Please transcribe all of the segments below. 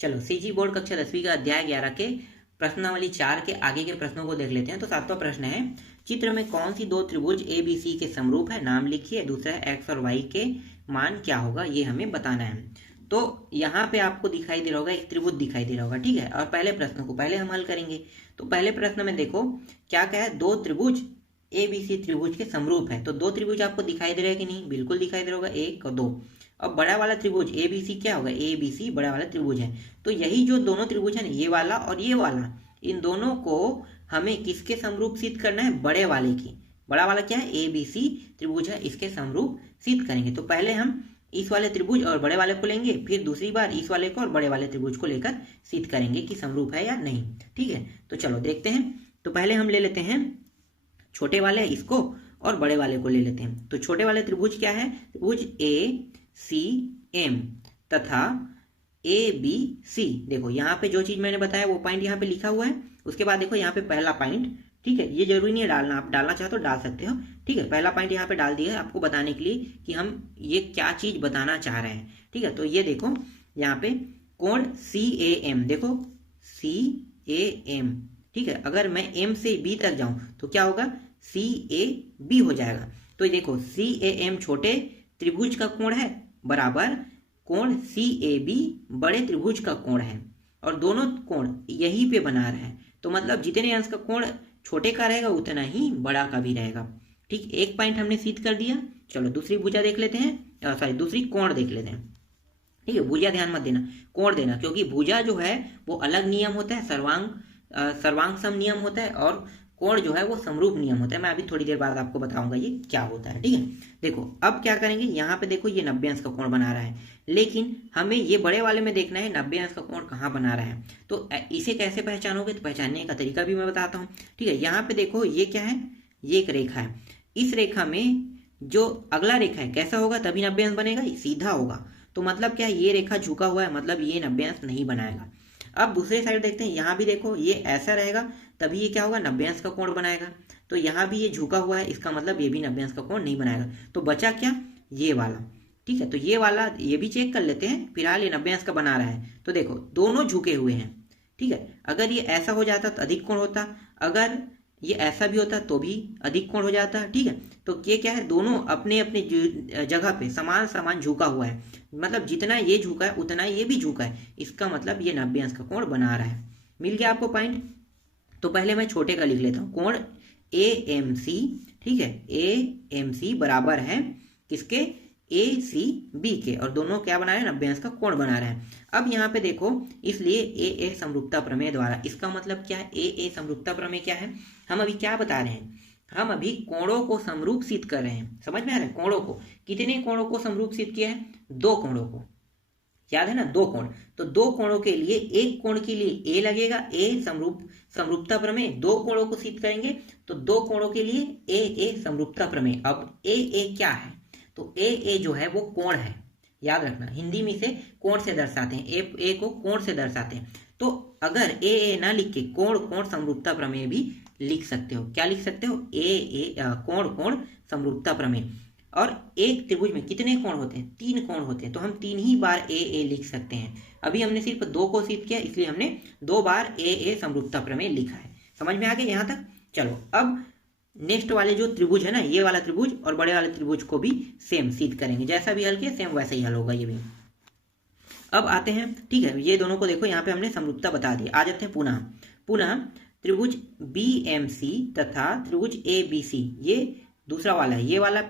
चलो CG board कक्षा 10वीं का अध्याय 11 के प्रश्नावली 4 के आगे के प्रश्नों को देख लेते हैं। तो 7वां प्रश्न है, चित्र में कौन सी दो त्रिभुज ए बी सी के समरूप है, नाम लिखिए। दूसरा है एक्स और वाई के मान क्या होगा, ये हमें बताना है। तो यहाँ पे आपको दिखाई दे रहा होगा, एक त्रिभुज दिखाई दे रहा होगा, ठीक है। और पहले प्रश्न को पहले हम हल करेंगे। तो पहले प्रश्न में देखो क्या क्या है, दो त्रिभुज ए बी सी त्रिभुज के समरूप है। तो दो त्रिभुज आपको दिखाई दे रहा है कि नहीं, बिल्कुल दिखाई दे रहा होगा, एक और दो। अब बड़ा वाला त्रिभुज ए बी सी क्या होगा, ए बी सी बड़ा वाला त्रिभुज है। तो यही जो दोनों त्रिभुज है ना, ये वाला और ये वाला, इन दोनों को हमें किसके समरूप सिद्ध करना है, बड़े वाले की। बड़ा वाला क्या है, ए बी सी त्रिभुज है, इसके समरूप सिद्ध करेंगे। तो पहले हम इस वाले त्रिभुज और बड़े वाले को लेंगे, फिर दूसरी बार इस वाले को और बड़े वाले त्रिभुज को लेकर सिद्ध करेंगे कि समरूप है या नहीं, ठीक है। तो चलो देखते हैं। तो पहले हम ले लेते हैं छोटे वाले इसको और बड़े वाले को ले लेते हैं। तो छोटे वाले त्रिभुज क्या है, त्रिभुज ए सी एम तथा ए बी सी। देखो यहाँ पे जो चीज मैंने बताया वो पॉइंट यहाँ पे लिखा हुआ है। उसके बाद देखो यहाँ पे पहला पॉइंट, ठीक है, ये जरूरी नहीं है डालना, आप डालना चाहो तो डाल सकते हो, ठीक है। पहला पॉइंट यहाँ पे डाल दिया है आपको बताने के लिए कि हम ये क्या चीज बताना चाह रहे हैं, ठीक है। तो ये देखो यहाँ पे कोण सी ए एम, देखो सी ए एम, ठीक है। अगर मैं एम से बी तक जाऊं तो क्या होगा, सी ए बी हो जाएगा। तो देखो सी ए एम छोटे त्रिभुज का कोण है बराबर कोण सी ए बी बड़े त्रिभुज का कोण है, और दोनों कोण यहीं पे बना रहे हैं। तो मतलब जितने अंश का कोण छोटे का रहेगा उतना ही बड़ा का भी रहेगा, ठीक। एक पॉइंट हमने सिद्ध कर दिया। चलो दूसरी भुजा देख लेते हैं, सॉरी दूसरी कोण देख लेते हैं, ठीक है। भुजा ध्यान मत देना, कोण देना, क्योंकि भुजा जो है वो अलग नियम होता है, सर्वांग सम नियम होता है, और कोण जो है वो समरूप नियम होता है। मैं अभी थोड़ी देर बाद आपको बताऊंगा ये क्या होता है, ठीक है। देखो अब क्या करेंगे, यहाँ पे देखो ये 90 अंश का कोण बना रहा है, लेकिन हमें ये बड़े वाले में देखना है 90 अंश का कोण कहाँ बना रहा है। तो इसे कैसे पहचानोगे, तो पहचानने का तरीका भी मैं बताता हूँ, ठीक है। यहाँ पे देखो ये क्या है, ये एक रेखा है। इस रेखा में जो अगला रेखा है कैसा होगा, तभी 90 अंश बनेगा, सीधा होगा। तो मतलब क्या है, ये रेखा झुका हुआ है, मतलब ये 90 अंश नहीं बनाएगा। अब दूसरे साइड देखते हैं, यहाँ भी देखो ये ऐसा रहेगा, तभी ये क्या होगा, 90 अंश का कोण बनाएगा। तो यहाँ भी ये झुका हुआ है, इसका मतलब ये भी 90 अंश का कोण नहीं बनाएगा। तो बचा क्या, ये वाला, ठीक है। तो ये वाला ये भी चेक कर लेते हैं, फिलहाल ये 90 अंश का बना रहा है। तो देखो दोनों झुके हुए हैं, ठीक है। अगर ये ऐसा हो जाता तो अधिक कोण होता, अगर ये ऐसा भी होता तो भी अधिक कोण हो जाता, ठीक है। तो ये क्या है, दोनों अपने अपने जगह पे समान समान झुका हुआ है, मतलब जितना ये झुका है उतना ये भी झुका है, इसका मतलब ये 90 अंश का कोण बना रहा है। मिल गया आपको पॉइंट। तो पहले मैं छोटे का लिख लेता हूँ, कोण ए एम सी, ठीक है, ए एम सी बराबर है किसके, ए सी बी के, और दोनों क्या बना रहे हैं, 90 अंश का कोण बना रहे हैं। अब यहाँ पे देखो, इसलिए ए समरूपता प्रमेय द्वारा, इसका मतलब क्या है, ए समरूपता प्रमेय क्या है, हम अभी क्या बता रहे हैं, हम अभी कोणों को समरूप सिद्ध कर रहे हैं। समझ में आ रहा है, कोणों को, कितने कोणों को समरूप सिद्ध किया है, दो कोणों को, याद है ना, दो कोण। तो दो कोणों के लिए, एक कोण के लिए ए लगेगा, ए समरूपता प्रमेय, दो कोणों को सिद्ध करेंगे तो दो कोणों के लिए ए समरूपता प्रमेय। अब ए क्या है, तो ए जो है वो कोण है, याद रखना, हिंदी में इसे कोण से दर्शाते हैं, ए को कोण से दर्शाते हैं। तो अगर ए ना लिख के कोण समरूपता प्रमेय भी लिख सकते हो। क्या लिख सकते हो, ए कोण समरूपता प्रमेय। और एक त्रिभुज में कितने कोण होते हैं, तीन कोण होते हैं, तो हम तीन ही बार ए लिख सकते हैं। अभी हमने सिर्फ दो को सिद्ध किया, इसलिए हमने दो बार ए समरूपता प्रमेय लिखा है। समझ में आ गया यहाँ तक। चलो अब नेक्स्ट वाले जो त्रिभुज है ना, ये वाला त्रिभुज और बड़े वाले त्रिभुज को भी सेम सिद्ध करेंगे, जैसा भी हल किया सेम वैसा ही हल होगा ये भी। अब आते हैं, ठीक है, ये दोनों को देखो, यहाँ पे हमने समरूपता बता दी। आ जाते हैं पुनः त्रिभुज बी एम सी तथा त्रिभुज ए बी सी, ये दूसरा वाला है, ये वाला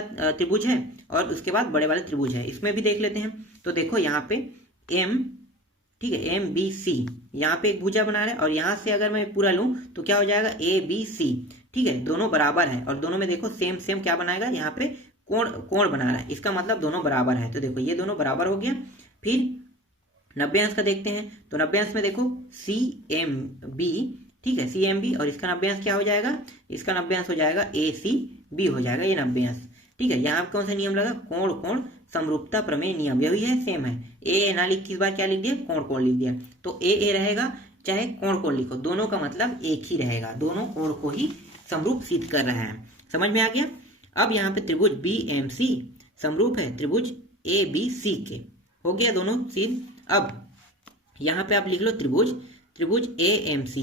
त्रिभुज है, और उसके बाद बड़े वाले त्रिभुज है, इसमें भी देख लेते हैं। तो देखो यहाँ पे एम, ठीक है, एम बी सी, यहाँ पे एक भुजा बना रहा है, और यहाँ से अगर मैं पूरा लूं तो क्या हो जाएगा, ए बी सी, ठीक है। दोनों बराबर है, और दोनों में देखो सेम क्या बनाएगा, यहाँ पे कोण बना रहा है, इसका मतलब दोनों बराबर है। तो देखो ये दोनों बराबर हो गया। फिर 90 अंश का देखते हैं, तो 90 अंश में देखो सी एम बी, ठीक है, सी एम बी, और इसका 90 अंश क्या हो जाएगा, इसका 90 अंश हो जाएगा ए सी बी हो जाएगा ये 90 अंश, ठीक है। यहाँ कौन सा नियम लगा, कोण समरूपता प्रमेय नियम, यही है, सेम है। ए ना लिख, किस बार क्या लिख दिया, कोण लिख दिया। तो ए रहेगा, चाहे कोण लिखो, दोनों का मतलब एक ही रहेगा, दोनों कोण को ही समरूप सिद्ध कर रहा है। समझ में आ गया। अब यहाँ पे त्रिभुज बी एम सी समरूप है त्रिभुज ए बी सी के, हो गया दोनों सिद्ध। अब यहाँ पे आप लिख लो त्रिभुज, त्रिभुज ए एम सी,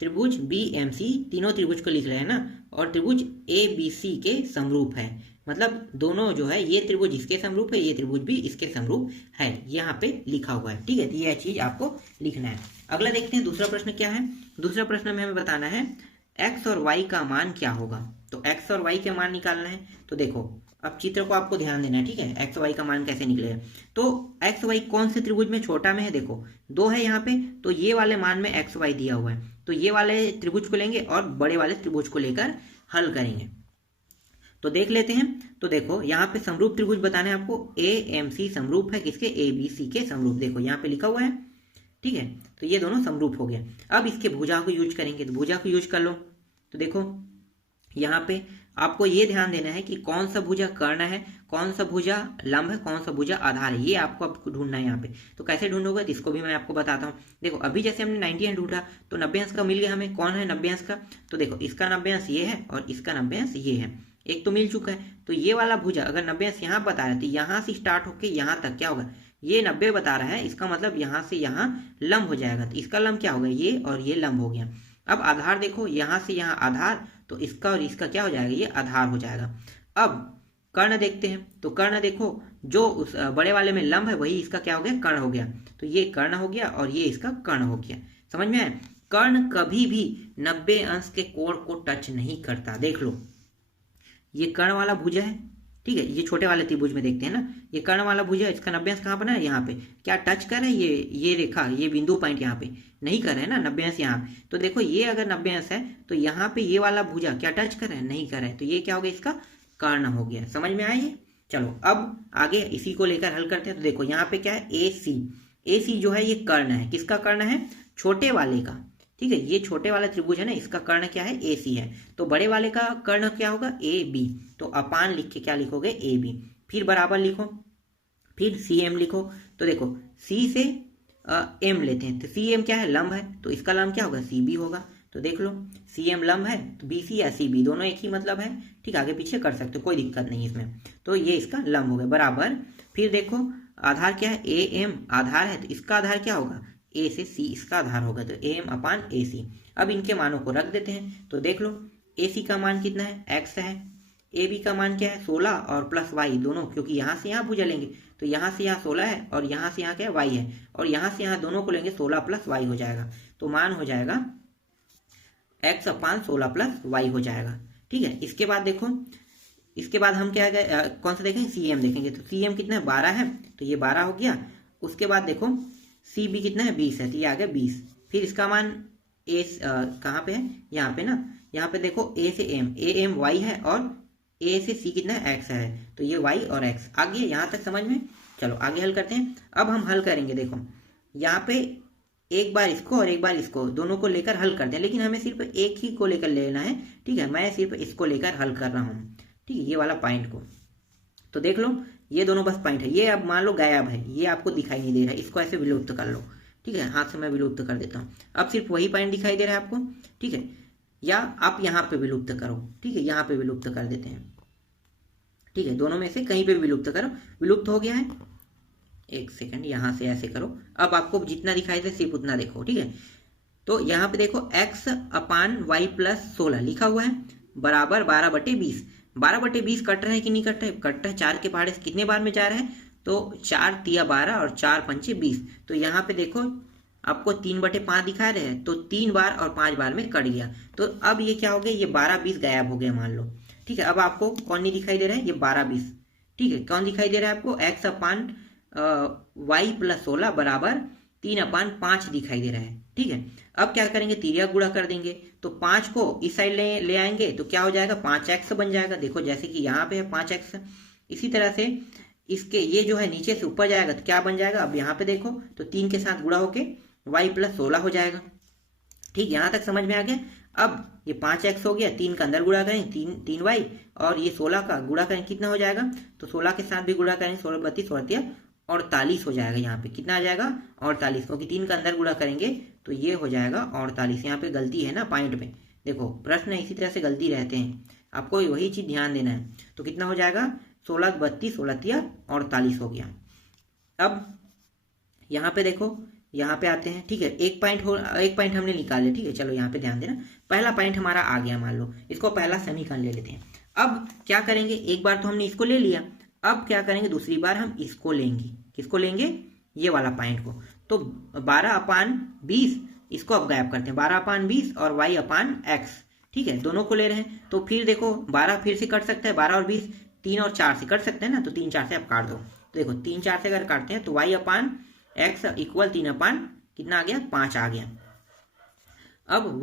त्रिभुज बी एम सी, तीनों त्रिभुज को लिख रहे हैं ना, और त्रिभुज ए बी सी के समरूप है। मतलब दोनों जो है, ये त्रिभुज इसके समरूप है, ये त्रिभुज भी इसके समरूप है, यहाँ पे लिखा हुआ है। ठीक है, तो ये चीज आपको लिखना है। अगला देखते हैं दूसरा प्रश्न क्या है। दूसरा प्रश्न में हमें बताना है x और y का मान क्या होगा। तो x और y के मान निकालना है। तो देखो अब चित्र को आपको ध्यान देना है, ठीक है, x y का मान कैसे निकलेगा। तो x y कौन से त्रिभुज में छोटा में है, देखो 2 है यहाँ पे, तो ये वाले मान में x y दिया हुआ है, तो ये वाले त्रिभुज को लेंगे और बड़े वाले त्रिभुज को लेकर हल करेंगे। तो देख लेते हैं। तो देखो यहाँ पे समरूप त्रिभुज बताने हैं आपको, ए एम सी समरूप है किसके, ए बी सी के समरूप, देखो यहाँ पे लिखा हुआ है। ठीक है, तो ये दोनों समरूप हो गया। अब इसके भुजा को यूज करेंगे, तो भुजा को यूज कर लो। तो देखो यहाँ पे आपको ये ध्यान देना है कि कौन सा भुजा कर्ण है, कौन सा भुजा लंब है, कौन सा भुजा आधार है, ये आपको ढूंढना है यहाँ पे। तो कैसे ढूंढोगे, इसको भी मैं आपको बताता हूँ। देखो अभी जैसे हमने 90 अंश ढूंढा तो 90 अंश का मिल गया हमें, कौन है 90 अंश का, तो देखो इसका 90 अंश ये है और इसका 90 अंश ये है, एक तो मिल चुका है। तो ये वाला भुजा अगर 90 अंश यहाँ बता रहे थे, यहाँ से स्टार्ट होकर यहाँ तक क्या होगा, ये 90 बता रहा है, इसका मतलब यहाँ से यहाँ लंब हो जाएगा, तो इसका लंब क्या होगा, ये और ये लंब हो गया। अब आधार देखो, यहाँ से यहाँ आधार, तो इसका और इसका क्या हो जाएगा, ये आधार हो जाएगा। अब कर्ण देखते हैं, तो कर्ण देखो जो उस बड़े वाले में लंब है वही इसका क्या हो गया, कर्ण हो गया, तो ये कर्ण हो गया और ये इसका कर्ण हो गया। समझ में आया, कर्ण कभी भी 90 अंश के कोण को टच नहीं करता। देख लो ये कर्ण वाला भुजा है, ठीक है, ये छोटे वाले त्रिभुज में देखते हैं ना, ये कर्ण वाला भुजा, इसका 90 अंश कहाँ बना है, यहाँ पे, क्या टच कर रहा है ये रेखा, ये बिंदु पॉइंट यहाँ पे नहीं कर रहे हैं ना, 90 अंश यहाँ पे। तो देखो ये अगर 90 अंश है तो यहाँ पे ये वाला भुजा क्या टच कर रहा है, नहीं कर रहा है, तो ये क्या हो गया, इसका कर्ण हो गया। समझ में आया ये। चलो अब आगे इसी को लेकर हल करते हैं। तो देखो यहाँ पे क्या है, ए सी जो है ये कर्ण है, किसका कर्ण है, छोटे वाले का। ठीक है, ये छोटे वाला त्रिभुज है ना, इसका कर्ण क्या है, ए सी है। तो बड़े वाले का कर्ण क्या होगा, ए बी, तो अपान लिख के क्या लिखोगे, ए बी, फिर बराबर लिखो, फिर सी एम लिखो। तो देखो सी से एम लेते हैं, तो सी एम क्या है, लंब है, तो इसका लंब क्या होगा, सी बी होगा। तो देख लो सी एम लंब है, तो बी सी या सी बी दोनों एक ही मतलब है। ठीक, आगे पीछे कर सकते हो, कोई दिक्कत नहीं इसमें। तो ये इसका लंब हो गया, बराबर। फिर देखो आधार क्या है, ए एम आधार है, तो इसका आधार क्या होगा, ए से सी इसका आधार होगा, तो ए एम अपान ए सी। अब इनके मानों को रख देते हैं। तो देख लो ए सी का मान कितना है, एक्स है, ए बी का मान क्या है, 16 और प्लस वाई दोनों, क्योंकि यहाँ से यहाँ भुजा लेंगे, तो यहाँ से यहाँ 16 है और यहाँ से यहाँ क्या है, वाई है, और यहाँ से यहाँ दोनों को लेंगे 16 प्लस वाई हो जाएगा। तो मान हो जाएगा एक्स अपान 16 प्लस वाई हो जाएगा। ठीक है, इसके बाद देखो, इसके बाद हम क्या कौन सा देखेंगे, सी एम देखेंगे। तो सी एम कितना है, 12 है, तो ये 12 हो गया। उसके बाद देखो सी बी कितना है, 20 है, तो ये आ गया 20। फिर इसका मान ए कहाँ पे है, यहाँ पे ना, यहाँ पे देखो ए से एम वाई है और ए से सी कितना है, एक्स है, तो ये वाई और एक्स आ गया यहाँ तक समझ में। चलो आगे हल करते हैं। अब हम हल करेंगे, देखो यहाँ पे एक बार इसको और एक बार इसको, दोनों को लेकर हल करते हैं, लेकिन हमें सिर्फ एक ही को लेकर लेना है। ठीक है, मैं सिर्फ इसको लेकर हल कर रहा हूँ, ठीक है, ये वाला पॉइंट को। तो देख लो ये दोनों बस पॉइंट है, ये अब मान लो गायब है, ये आपको दिखाई नहीं दे रहा है, इसको ऐसे विलुप्त कर लो। ठीक है, हाथ से मैं विलुप्त कर देता हूँ। अब सिर्फ वही पॉइंट दिखाई दे रहा है आपको। ठीक है, या आप यहाँ पे विलुप्त करो। ठीक है, यहाँ पे विलुप्त कर देते हैं। ठीक है, दोनों में से कहीं पे विलुप्त करो, विलुप्त हो गया है। एक सेकंड, यहाँ से ऐसे करो। अब आपको जितना दिखाई दे सिर्फ उतना देखो। ठीक है, तो यहाँ पे देखो x अपान वाई प्लस 16 लिखा हुआ है, बराबर 12/20। 12/20 कट रहे हैं कि नहीं कट रहे, कट रहे। 4 के पहाड़े कितने बार में जा रहे हैं, तो 4 तिया 12 और 4 पंचे 20। तो यहाँ पे देखो आपको 3/5 दिखा रहे हैं, तो 3 बार और 5 बार में कट गया। तो अब ये क्या हो गया, ये 12-20 गायब हो गया मान लो। ठीक है, अब आपको कौन नहीं दिखाई दे रहा है, ये 12-20। ठीक है, कौन दिखाई दे रहा है आपको, x अपान वाई प्लस 16 बराबर 3/5 दिखाई दे रहा है। ठीक है, अब क्या करेंगे, तिर्यक गुणा कर देंगे। तो 5 को इस साइड ले आएंगे तो क्या हो जाएगा, 5x बन जाएगा। देखो जैसे कि यहाँ पे है 5x, इसी तरह से इसके ये जो है नीचे से ऊपर जाएगा तो क्या बन जाएगा, अब यहाँ पे देखो तो 3 के साथ गुणा होके y प्लस 16 हो जाएगा। ठीक, यहाँ तक समझ में आ गया। अब ये 5x हो गया, 3 का अंदर गुणा करें 3y, और ये 16 का गुणा करें कितना हो जाएगा, तो 16 के साथ भी गुणा करें 16 32 48 हो जाएगा। यहाँ पे कितना आ जाएगा, 48, क्योंकि 3 का अंदर गुणा करेंगे तो ये हो जाएगा 48। यहाँ पे गलती है ना पॉइंट में, देखो प्रश्न इसी तरह से गलती रहते हैं, आपको वही चीज ध्यान देना है। तो कितना हो जाएगा, 16 32 16 48 हो गया। अब यहाँ पे देखो यहाँ पे आते हैं, ठीक है। एक पॉइंट हमने निकाल लिया, ठीक है। चलो यहाँ पे ध्यान देना, पहला पॉइंट हमारा आ गया, मान लो इसको पहला समीकरण ले लेते हैं। अब क्या करेंगे, एक बार तो हमने इसको ले लिया, अब क्या करेंगे, दूसरी बार हम इसको लेंगे। किसको लेंगे, ये वाला पॉइंट को। तो 12/20 इसको अब गायब करते हैं, 12/20 और y/x, ठीक है, दोनों को ले रहे हैं। तो फिर देखो 12 फिर से कट सकता है, 12 और 20 3 और 4 से कट सकते हैं ना, तो 3 4 से आप काट दो। तो देखो 3 4 से अगर काटते हैं तो y/x इक्वल 3 कितना आ गया, 5 आ गया। अब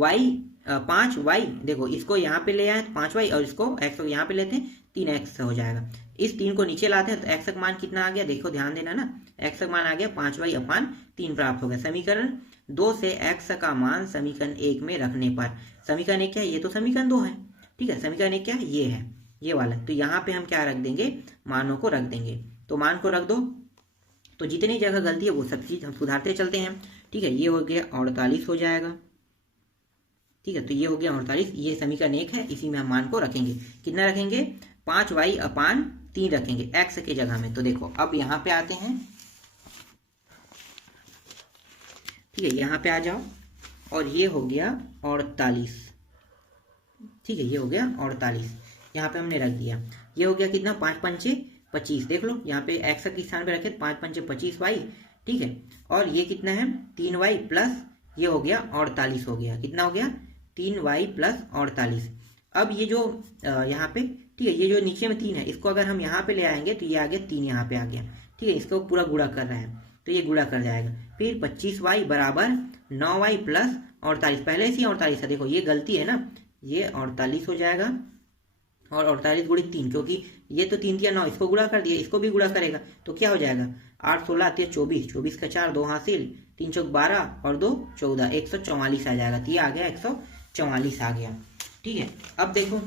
5y, देखो इसको यहाँ पे ले आए 5y और इसको x को यहाँ पे लेते हैं, 3x हो जाएगा। इस 3 को नीचे लाते हैं तो x का मान कितना आ गया, देखो ध्यान देना ना, x का मान आ गया 5y/3 प्राप्त हो गया। समीकरण 2 से x का मान समीकरण 1 में रखने पर, समीकरण 1 क्या है, ये तो समीकरण 2 है, ठीक है। समीकरण 1 क्या है, ये है, ये वाला। तो यहाँ पे हम क्या रख देंगे, मानों को रख देंगे। तो मान को रख दो, तो जितनी जगह गलती है वो सब चीज हम सुधारते चलते हैं, ठीक है। ये हो गया 48 हो जाएगा, ठीक है। तो ये हो गया 48, ये समीकरण 1 है, इसी में हम मान को रखेंगे। कितना रखेंगे, 5y/3 रखेंगे x के जगह में। तो देखो अब यहाँ पे आते हैं, ठीक है, यहाँ पे आ जाओ, और ये हो गया 48, ठीक है, ये हो गया 48, यहाँ पे हमने रख दिया। ये हो गया कितना, 5 पंचे 25, देख लो यहाँ पे x के स्थान पे रखे 5 पंचे 25y, ठीक है। और ये कितना है, 3y प्लस ये हो गया 48 हो गया, कितना हो गया, 3y प्लस 48। अब ये जो यहाँ पे, ठीक है, ये जो नीचे में 3 है, इसको अगर हम यहाँ पे ले आएंगे तो ये आ गया 3 यहाँ पे आ गया, ठीक है। इसको पूरा गुणा कर रहे हैं तो ये गुणा कर जाएगा। फिर 25y बराबर 9y प्लस 48, पहले से ही 48 है, देखो ये गलती है ना, ये 48 हो जाएगा। और 48 गुणित 3, क्योंकि ये तो 3 3 9, इसको गुणा कर दिया, इसको भी गुणा करेगा तो क्या हो जाएगा, 8 16 24, 24 का 4 2 हासिल, 3 चौक 12 और 2 14, 144 आ जाएगा। तो ये आ गया 144 आ गया, ठीक है। अब देखो,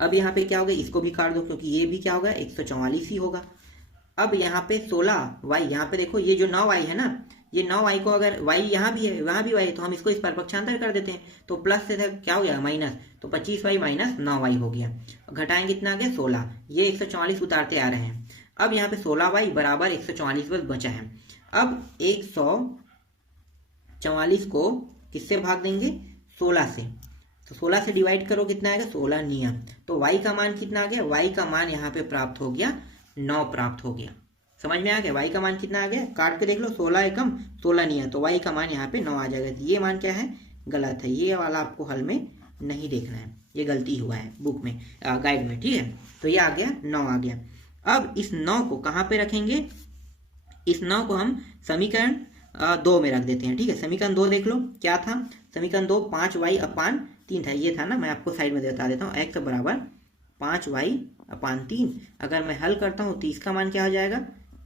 अब यहाँ पे क्या होगा, इसको भी काट दो, क्योंकि ये भी क्या होगा, 144 ही होगा। अब यहाँ पे 16y, यहाँ पे देखो ये जो 9y है ना, ये 9y को अगर y यहाँ भी है वहाँ भी y है, तो हम इसको इस पर पक्षांतर कर देते हैं, तो प्लस से क्या हो गया, माइनस, तो 25y माइनस 9y हो गया। घटाएंगे कितना आ गया, 16, ये 144 उतारते आ रहे हैं। अब यहाँ पे 16y बराबर 144 बस बचा है। अब 144 को किससे भाग देंगे, 16 से, तो 16 से डिवाइड करो, कितना आएगा, 16 नियम। तो y का मान कितना आ गया, y का मान यहाँ पे प्राप्त हो गया 9 प्राप्त हो गया। समझ में आ गया, y का मान कितना आ गया, काट के देख लो, 16 एकम 16 नहीं है, तो y का मान यहाँ पे 9 आ जाएगा। तो ये मान क्या है, गलत है, ये वाला आपको हल में नहीं देखना है, ये गलती हुआ है बुक में, गाइड में, ठीक है। तो ये आ गया 9 आ गया। अब इस 9 को कहाँ पे रखेंगे, इस 9 को हम समीकरण 2 में रख देते हैं, ठीक है। समीकरण 2 देख लो क्या था, समीकरण 2 5y/3 था, ये था ना, मैं आपको साइड में बता देता हूँ, x बराबर 5y/3। अगर मैं हल करता हूँ तो इसका मान क्या हो जाएगा,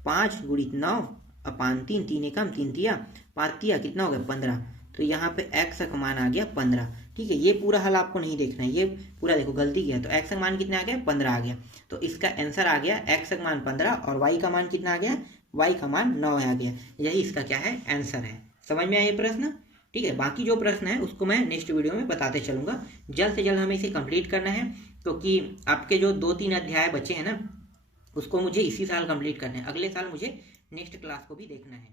5 गुणित 9/3, 3 एकम 3 तिया 5 तिया कितना हो गया, 15। तो यहाँ पे x का मान आ गया 15, ठीक है। ये पूरा हल आपको नहीं देखना है, ये पूरा देखो गलती किया, तो x का मान कितना आ गया, 15 आ गया। तो इसका आंसर आ गया x का मान 15 और y का मान कितना आ गया, y का मान 9 आ गया। यही इसका क्या है, आंसर है। समझ में आया ये प्रश्न, ठीक है। बाकी जो प्रश्न है उसको मैं नेक्स्ट वीडियो में बताते चलूंगा। जल्द से जल्द हमें इसे कंप्लीट करना है, क्योंकि आपके जो 2-3 अध्याय बचे हैं ना, उसको मुझे इसी साल कंप्लीट करना है, अगले साल मुझे नेक्स्ट क्लास को भी देखना है।